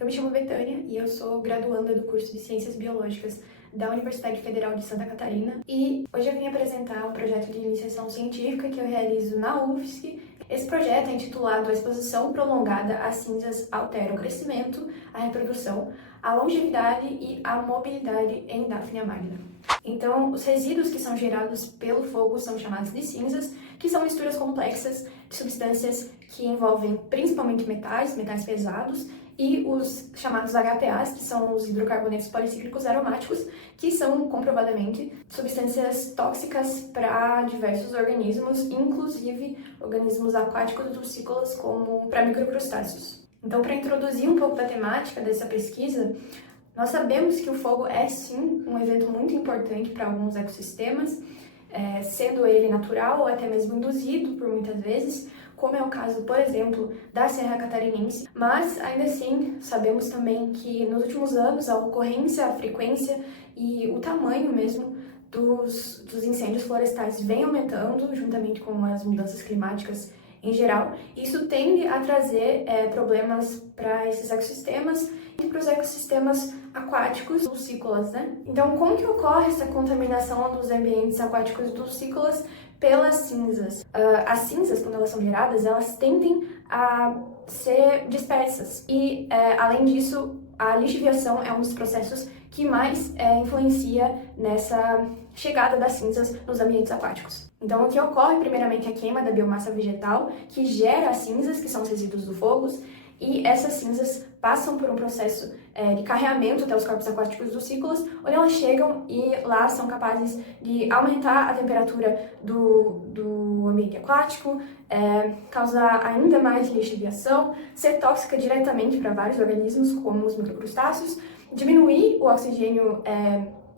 Eu me chamo Betânia e eu sou graduanda do curso de Ciências Biológicas da Universidade Federal de Santa Catarina e hoje eu vim apresentar um projeto de iniciação científica que eu realizo na UFSC. Esse projeto é intitulado A Exposição Prolongada às Cinzas Altera o Crescimento, a Reprodução, a Longevidade e a Mobilidade em Daphnia magna. Então, os resíduos que são gerados pelo fogo são chamados de cinzas, que são misturas complexas de substâncias que envolvem principalmente metais pesados, e os chamados HPAs, que são os hidrocarbonetos policíclicos aromáticos, que são comprovadamente substâncias tóxicas para diversos organismos, inclusive organismos aquáticos ducícolas, como para microcrustáceos. Então, para introduzir um pouco da temática dessa pesquisa, nós sabemos que o fogo é sim um evento muito importante para alguns ecossistemas, sendo ele natural ou até mesmo induzido por muitas vezes, como é o caso, por exemplo, da Serra Catarinense, mas ainda assim sabemos também que nos últimos anos a ocorrência, a frequência e o tamanho mesmo dos incêndios florestais vem aumentando juntamente com as mudanças climáticas em geral. Isso tende a trazer problemas para esses ecossistemas e para os ecossistemas aquáticos dulcícolas, né? Então, como que ocorre essa contaminação dos ambientes aquáticos dulcícolas pelas cinzas? As cinzas, quando elas são geradas, elas tendem a ser dispersas e, além disso, a lixiviação é um dos processos que mais influencia nessa chegada das cinzas nos ambientes aquáticos. Então, o que ocorre, primeiramente, é a queima da biomassa vegetal, que gera as cinzas, que são os resíduos do fogo, e essas cinzas passam por um processo de carreamento até os corpos aquáticos dulcícolas, onde elas chegam e lá são capazes de aumentar a temperatura do ambiente aquático, causar ainda mais lixiviação, ser tóxica diretamente para vários organismos, como os microcrustáceos, diminuir o oxigênio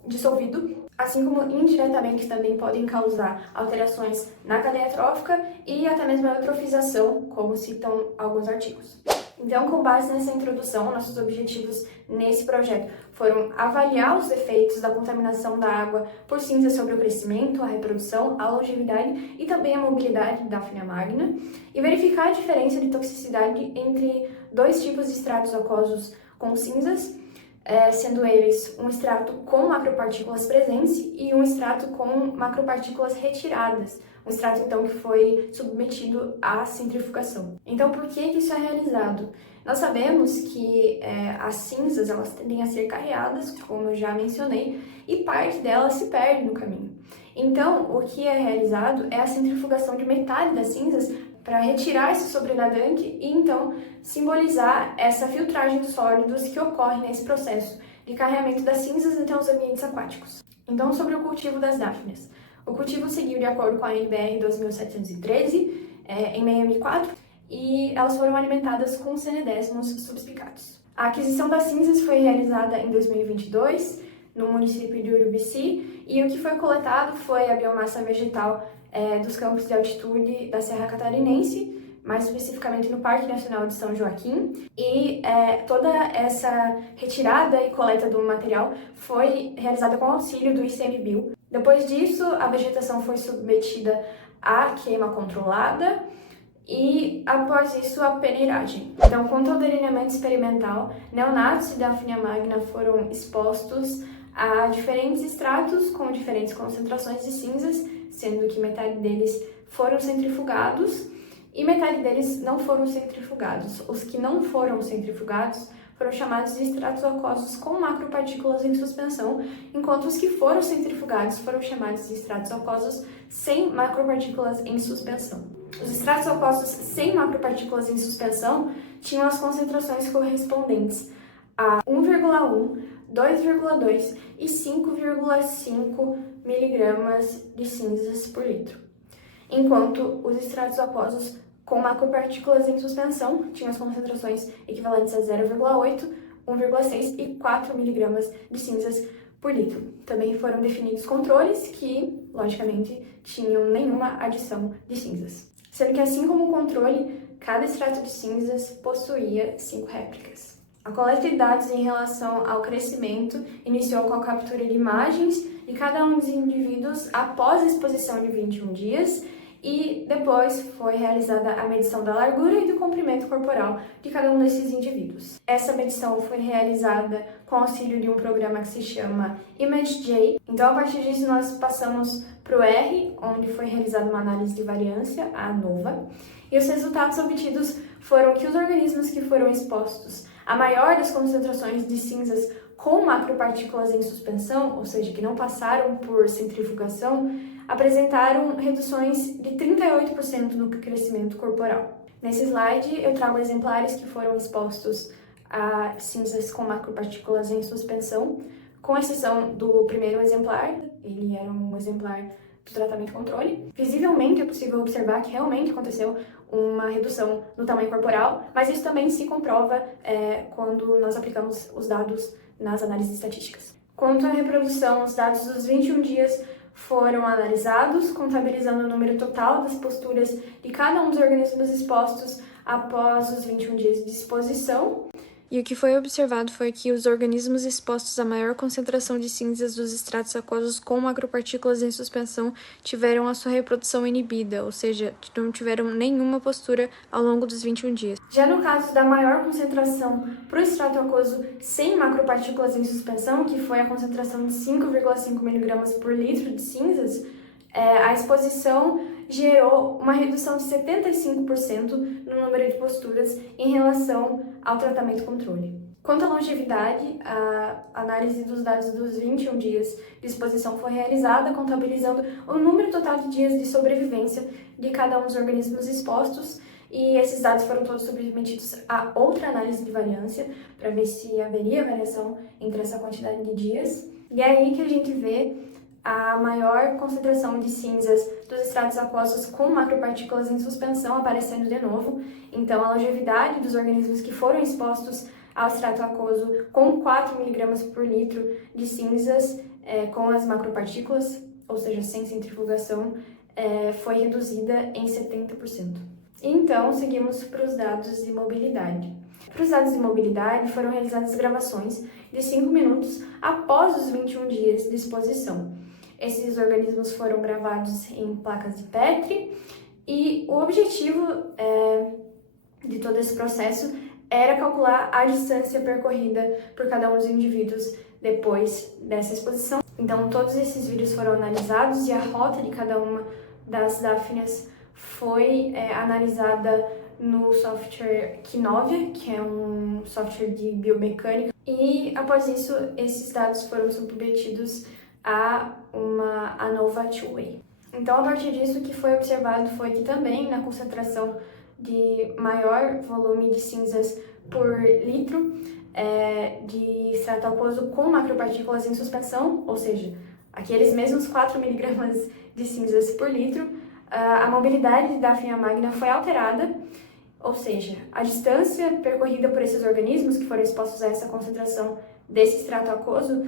dissolvido, assim como indiretamente também podem causar alterações na cadeia trófica e até mesmo a eutrofização, como citam alguns artigos. Então, com base nessa introdução, nossos objetivos nesse projeto foram avaliar os efeitos da contaminação da água por cinzas sobre o crescimento, a reprodução, a longevidade e também a mobilidade da Daphnia magna e verificar a diferença de toxicidade entre dois tipos de estratos aquosos com cinzas, sendo eles um extrato com macropartículas presentes e um extrato com macropartículas retiradas, um extrato então que foi submetido à centrifugação. Então, por que isso é realizado? Nós sabemos que as cinzas elas tendem a ser carreadas, como eu já mencionei, e parte delas se perde no caminho. Então, o que é realizado é a centrifugação de metade das cinzas para retirar esse sobrenadante e então simbolizar essa filtragem dos sólidos que ocorre nesse processo de carreamento das cinzas até os ambientes aquáticos. Então, sobre o cultivo das dáfnias. O cultivo seguiu de acordo com a NBR 2713, em meio M4, e elas foram alimentadas com cenedécimos subspicatos. A aquisição das cinzas foi realizada em 2022, no município de Urubici, e o que foi coletado foi a biomassa vegetal dos campos de altitude da Serra Catarinense, mais especificamente no Parque Nacional de São Joaquim, e toda essa retirada e coleta do material foi realizada com auxílio do ICMBio. Depois disso, a vegetação foi submetida à queima controlada e, após isso, a peneiragem. Então, quanto ao delineamento experimental, neonatos de Daphnia magna foram expostos a diferentes estratos com diferentes concentrações de cinzas, sendo que metade deles foram centrifugados e metade deles não foram centrifugados. Os que não foram centrifugados foram chamados de estratos aquosos com macropartículas em suspensão, enquanto os que foram centrifugados foram chamados de estratos aquosos sem macropartículas em suspensão. Os estratos aquosos sem macropartículas em suspensão tinham as concentrações correspondentes a 1,1, 2,2 e 5,5 miligramas de cinzas por litro, enquanto os estratos aquosos com macropartículas em suspensão tinham as concentrações equivalentes a 0,8, 1,6 e 4 miligramas de cinzas por litro. Também foram definidos controles que, logicamente, tinham nenhuma adição de cinzas. Sendo que, assim como o controle, cada extrato de cinzas possuía 5 réplicas. A coleta de dados em relação ao crescimento iniciou com a captura de imagens de cada um dos indivíduos após a exposição de 21 dias e depois foi realizada a medição da largura e do comprimento corporal de cada um desses indivíduos. Essa medição foi realizada com auxílio de um programa que se chama ImageJ. Então, a partir disso, nós passamos para o R, onde foi realizada uma análise de variância, a ANOVA, e os resultados obtidos foram que os organismos que foram expostos a maior das concentrações de cinzas com macropartículas em suspensão, ou seja, que não passaram por centrifugação, apresentaram reduções de 38% no crescimento corporal. Nesse slide, eu trago exemplares que foram expostos a cinzas com macropartículas em suspensão, com exceção do primeiro exemplar. Ele era um exemplar do tratamento controle. Visivelmente é possível observar que realmente aconteceu uma redução no tamanho corporal, mas isso também se comprova quando nós aplicamos os dados nas análises estatísticas. Quanto à reprodução, os dados dos 21 dias foram analisados, contabilizando o número total das posturas de cada um dos organismos expostos após os 21 dias de exposição. E o que foi observado foi que os organismos expostos à maior concentração de cinzas dos estratos aquosos com macropartículas em suspensão tiveram a sua reprodução inibida, ou seja, não tiveram nenhuma postura ao longo dos 21 dias. Já no caso da maior concentração para o estrato aquoso sem macropartículas em suspensão, que foi a concentração de 5,5 mg por litro de cinzas, a exposição gerou uma redução de 75% no número de posturas em relação ao tratamento controle. Quanto à longevidade, a análise dos dados dos 21 dias de exposição foi realizada, contabilizando o número total de dias de sobrevivência de cada um dos organismos expostos, e esses dados foram todos submetidos a outra análise de variância para ver se haveria variação entre essa quantidade de dias. E é aí que a gente vê a maior concentração de cinzas dos estratos aquosos com macropartículas em suspensão aparecendo de novo. Então, a longevidade dos organismos que foram expostos ao estrato aquoso com 4 mg por litro de cinzas com as macropartículas, ou seja, sem centrifugação, foi reduzida em 70%. Então, seguimos para os dados de mobilidade. Para os dados de mobilidade, foram realizadas gravações de 5 minutos após os 21 dias de exposição. Esses organismos foram gravados em placas de Petri e o objetivo de todo esse processo era calcular a distância percorrida por cada um dos indivíduos depois dessa exposição. Então, todos esses vídeos foram analisados e a rota de cada uma das dáfnias foi analisada no software Kinovia, que é um software de biomecânica, e após isso, esses dados foram submetidos a uma ANOVA two-way. Então, a partir disso, o que foi observado foi que também na concentração de maior volume de cinzas por litro de extrato aquoso com macropartículas em suspensão, ou seja, aqueles mesmos 4 mg de cinzas por litro, a mobilidade de Daphnia magna foi alterada, ou seja, a distância percorrida por esses organismos que foram expostos a essa concentração desse extrato aquoso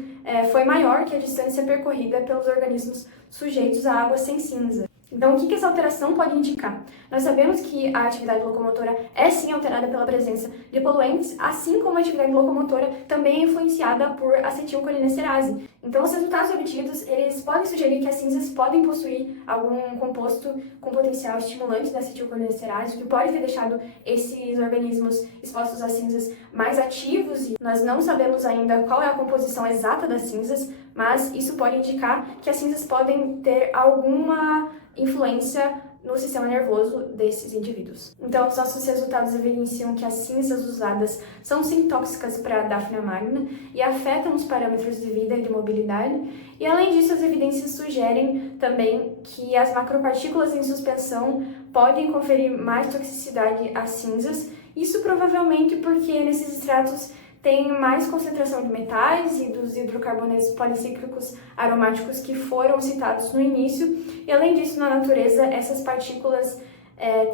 foi maior que a distância percorrida pelos organismos sujeitos à água sem cinza. Então, o que essa alteração pode indicar? Nós sabemos que a atividade locomotora é sim alterada pela presença de poluentes, assim como a atividade locomotora também é influenciada por acetilcolinesterase. Então, os resultados obtidos, eles podem sugerir que as cinzas podem possuir algum composto com potencial estimulante da acetilcolinesterase, o que pode ter deixado esses organismos expostos às cinzas mais ativos. E nós não sabemos ainda qual é a composição exata das cinzas, mas isso pode indicar que as cinzas podem ter alguma influência no sistema nervoso desses indivíduos. Então, os nossos resultados evidenciam que as cinzas usadas são sim tóxicas para a Daphnia magna e afetam os parâmetros de vida e de mobilidade. E, além disso, as evidências sugerem também que as macropartículas em suspensão podem conferir mais toxicidade às cinzas. Isso provavelmente porque nesses estratos tem mais concentração de metais e dos hidrocarbonetos policíclicos aromáticos que foram citados no início, e além disso, na natureza, essas partículas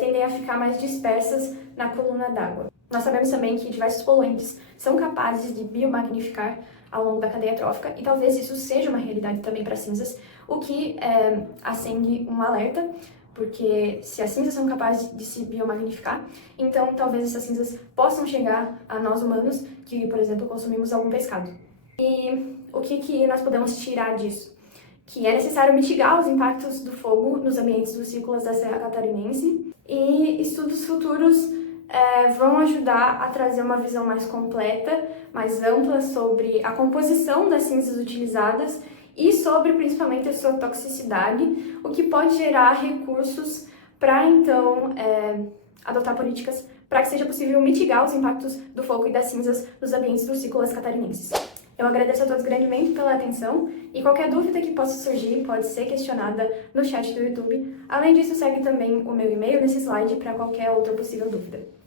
tendem a ficar mais dispersas na coluna d'água. Nós sabemos também que diversos poluentes são capazes de biomagnificar ao longo da cadeia trófica, e talvez isso seja uma realidade também para cinzas, o que acende um alerta, porque se as cinzas são capazes de se biomagnificar, então talvez essas cinzas possam chegar a nós humanos, que, por exemplo, consumimos algum pescado. E o que nós podemos tirar disso? que é necessário mitigar os impactos do fogo nos ambientes vinícolas da Serra Catarinense, e estudos futuros vão ajudar a trazer uma visão mais completa, mais ampla sobre a composição das cinzas utilizadas e sobre principalmente a sua toxicidade, o que pode gerar recursos para então adotar políticas para que seja possível mitigar os impactos do fogo e das cinzas nos ambientes vinícolas catarinenses. Eu agradeço a todos grandemente pela atenção e qualquer dúvida que possa surgir pode ser questionada no chat do YouTube. Além disso, segue também o meu e-mail nesse slide para qualquer outra possível dúvida.